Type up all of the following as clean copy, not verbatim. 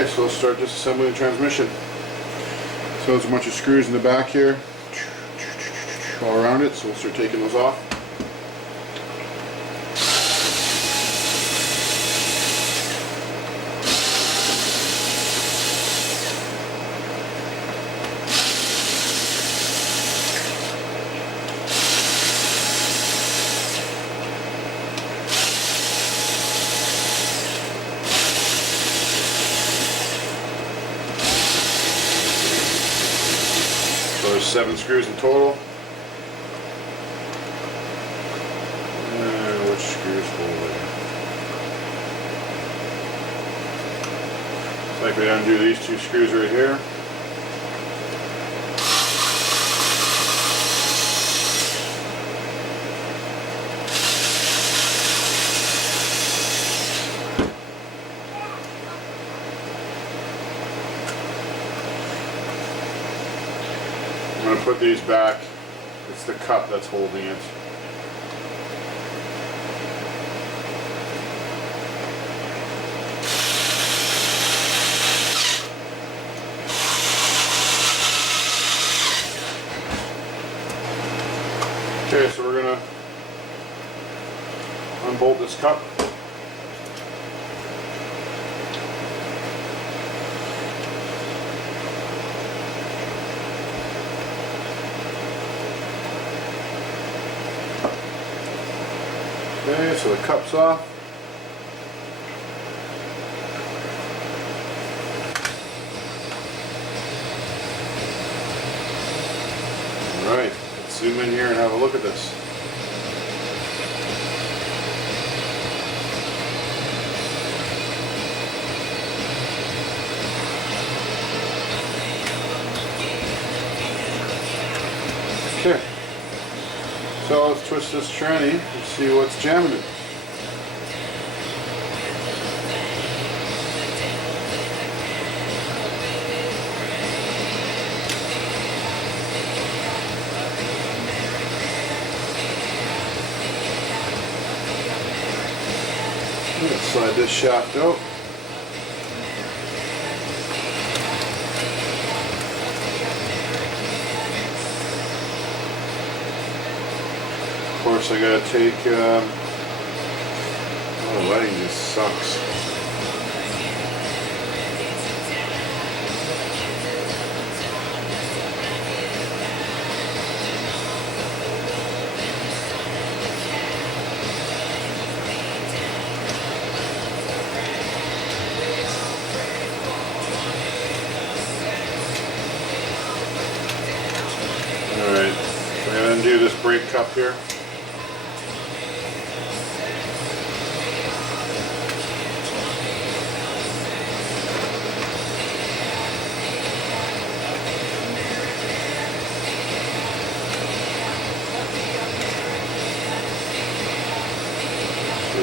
Okay, so let's start disassembling the transmission. So there's a bunch of screws in the back here, all around it, so we'll start taking those off. So there's 7 screws in total. And which screws hold it? It's like we undo these 2 screws right here. I'm going to put these back. It's the cup that's holding it. Okay, so we're going to unbolt this cup. Okay, so the cup's off. Alright, let's zoom in here and have a look at this. Okay. So let's twist this tranny and see what's jamming it. Let's slide this shaft out. Of course, I gotta take. Oh, the lighting just sucks. All right, so I'm gonna undo this brake cup here.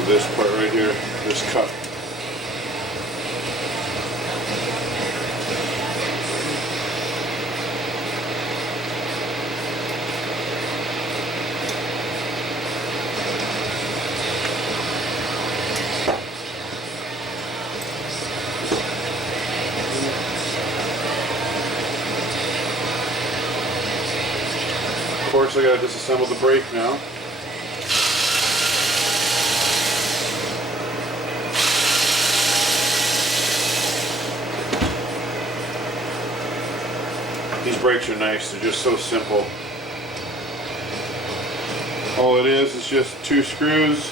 This part right here, this cup. Of course, I gotta disassemble the brake now. These brakes are nice, they're just so simple. All it is just 2 screws,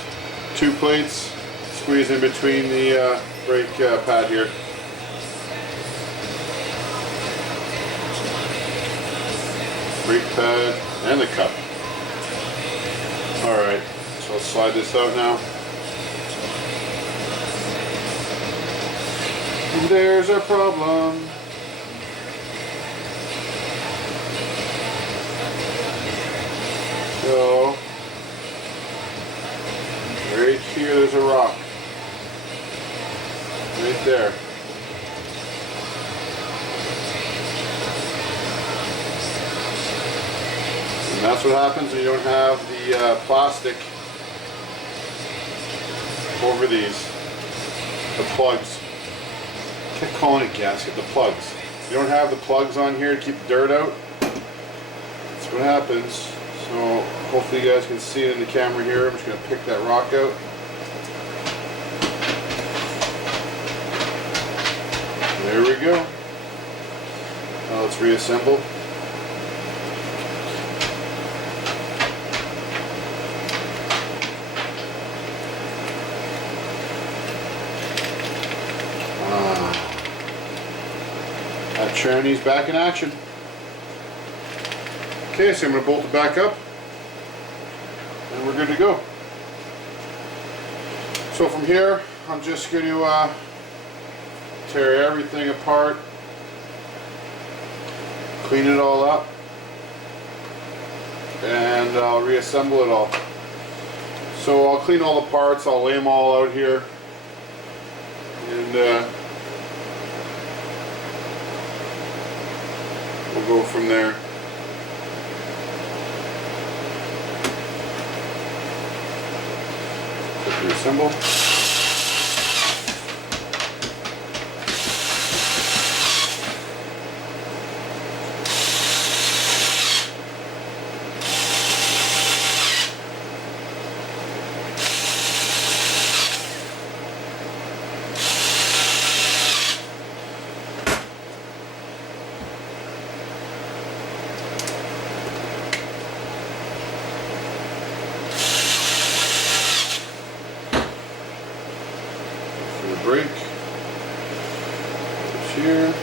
2 plates, squeeze in between the brake pad here. Brake pad and the cup. Alright, so I'll slide this out now. And there's our problem. So, right here there's a rock. Right there. And that's what happens when you don't have the plastic over these, the plugs. kept calling it gasket, the plugs. If you don't have the plugs on here to keep the dirt out, that's what happens. So hopefully you guys can see it in the camera here. I'm just going to pick that rock out. There we go. Now let's reassemble. That tranny's back in action. Okay, so I'm going to bolt it back up and we're good to go. So from here, I'm just going to tear everything apart, clean it all up, and I'll reassemble it all. So I'll clean all the parts, I'll lay them all out here, and we'll go from there. Quick reassemble. Brake here.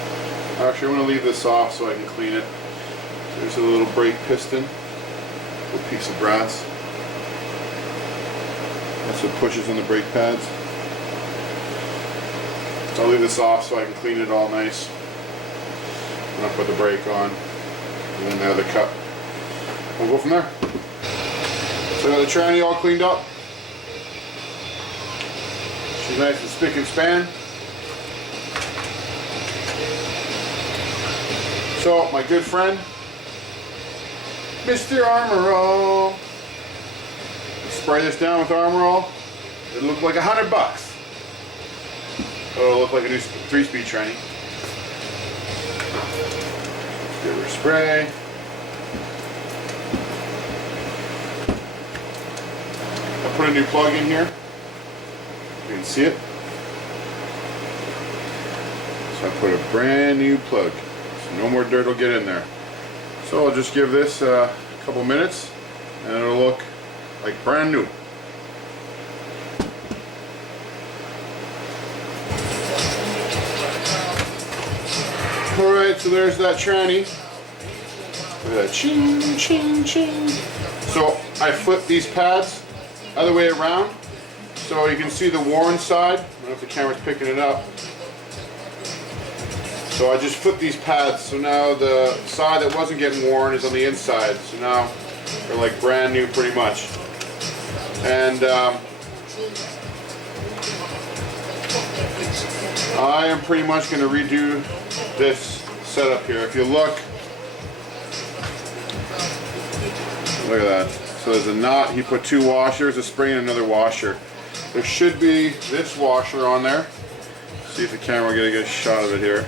Actually, I want to leave this off so I can clean it. There's a little brake piston, a little piece of brass. That's what pushes on the brake pads. So I'll leave this off so I can clean it all nice. And I'll put the brake on, and then the other cup. We'll go from there. So I got the tranny all cleaned up. She's nice and spick and span. So my good friend, Mr. Armor All. Spray this down with Armor All. It'll look like $100. It'll look like a new 3-speed tranny. Give her a spray. I'll put a new plug in here. You can see it. So I put a brand new plug. So no more dirt will get in there. So I'll just give this a couple minutes and it'll look like brand new. Alright, so there's that tranny. Look at that, ching, ching, ching. So I flip these pads other way around so you can see the worn side. I don't know if the camera's picking it up. So I just flip these pads so now the side that wasn't getting worn is on the inside. So now they're like brand new pretty much. And I am pretty much going to redo this setup here. If you look at that. So there's a knot, he put 2 washers, a spring and another washer. There should be this washer on there. See if the camera will get a shot of it here.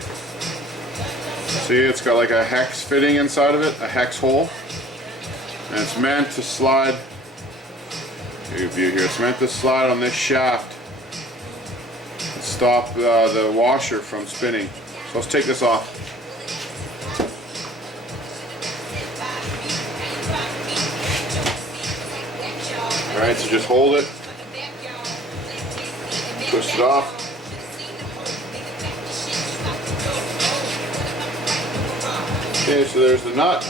See, it's got like a hex fitting inside of it, a hex hole. And it's meant to slide, give view here, it's meant to slide on this shaft and stop the washer from spinning. So let's take this off. Alright, so just hold it, twist it off. Okay, so there's the nut.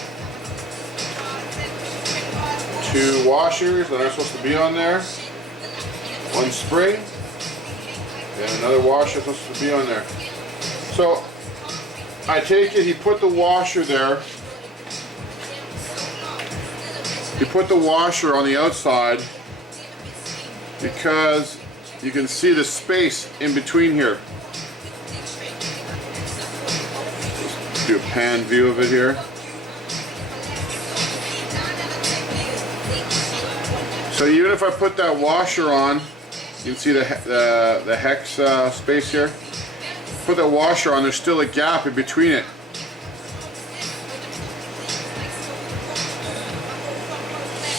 2 washers that aren't supposed to be on there. 1 spring. And another washer supposed to be on there. So, I take it he put the washer there. He put the washer on the outside because you can see the space in between here. Just do a pan view of it here. So even if I put that washer on, you can see the hex space here. put that washer on, there's still a gap in between it.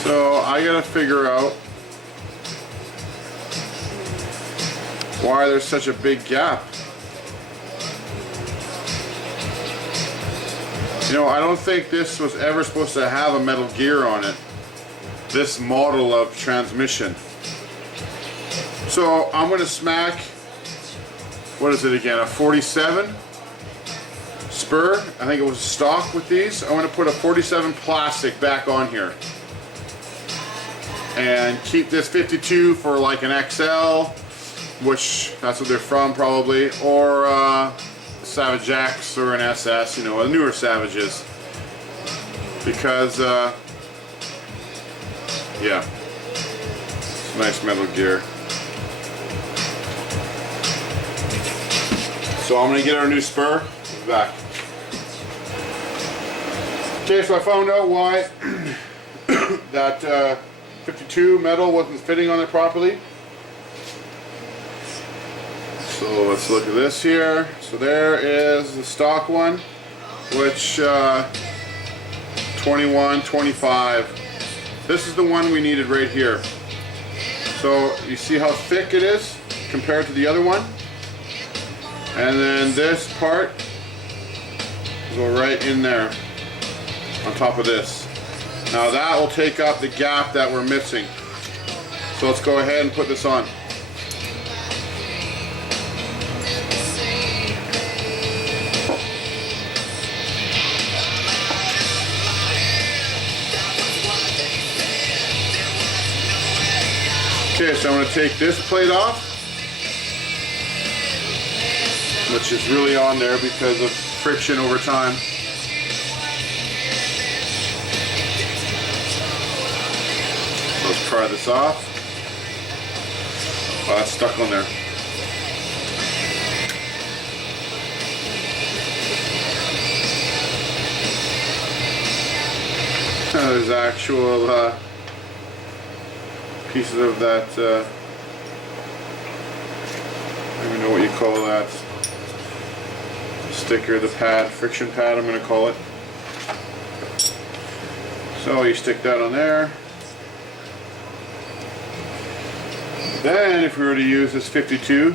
So I gotta figure out why there's such a big gap. You know, I don't think this was ever supposed to have a metal gear on it, this model of transmission. So I'm gonna smack, what is it again, a 47 spur? I think it was stock with these. I want to put a 47 plastic back on here. And keep this 52 for like an XL, which that's what they're from probably, or Savage X or an SS, you know, a newer Savages. Because, yeah, it's a nice metal gear. So I'm going to get our new spur back. Okay, so I found out why that 52 metal wasn't fitting on it properly. So let's look at this here. So there is the stock one, which 21, 25. This is the one we needed right here. So you see how thick it is compared to the other one? And then this part will go right in there on top of this. Now that will take up the gap that we're missing. So let's go ahead and put this on. Okay, so I'm going to take this plate off, which is really on there because of friction over time. So let's pry this off. Oh, that's stuck on there. There's actual pieces of that, I don't even know what you call that. Sticker, the pad, friction pad I'm going to call it. So you stick that on there. Then if we were to use this 52,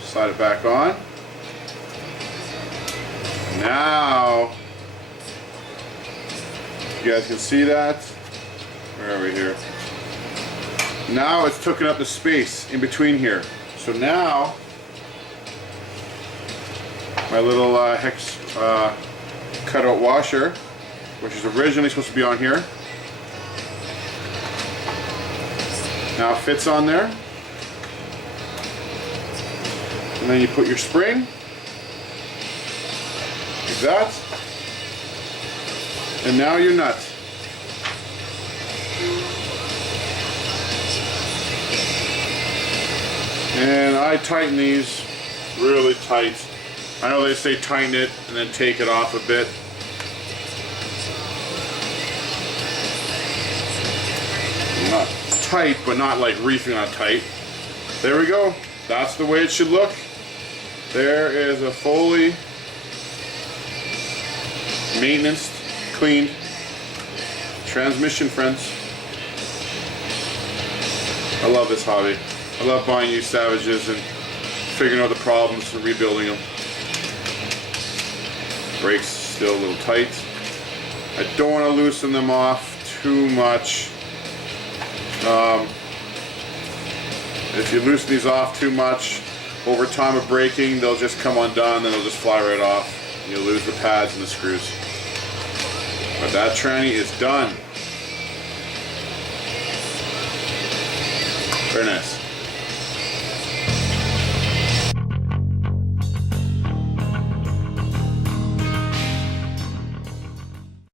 slide it back on. Now, you guys can see that. Where are we here? Now it's taken up the space in between here. So now, my little hex cutout washer, which is originally supposed to be on here, now fits on there. And then you put your spring, like that, and now your nut. And I tighten these really tight. I know they say tighten it and then take it off a bit. Not tight, but not like reefing on tight. There we go. That's the way it should look. There is a fully maintenance, cleaned transmission, friends. I love this hobby. I love buying used Savages and figuring out the problems and rebuilding them. Brakes still a little tight. I don't want to loosen them off too much. If you loosen these off too much, over time of braking, they'll just come undone and they'll just fly right off. You'll lose the pads and the screws. But that tranny is done. Very nice.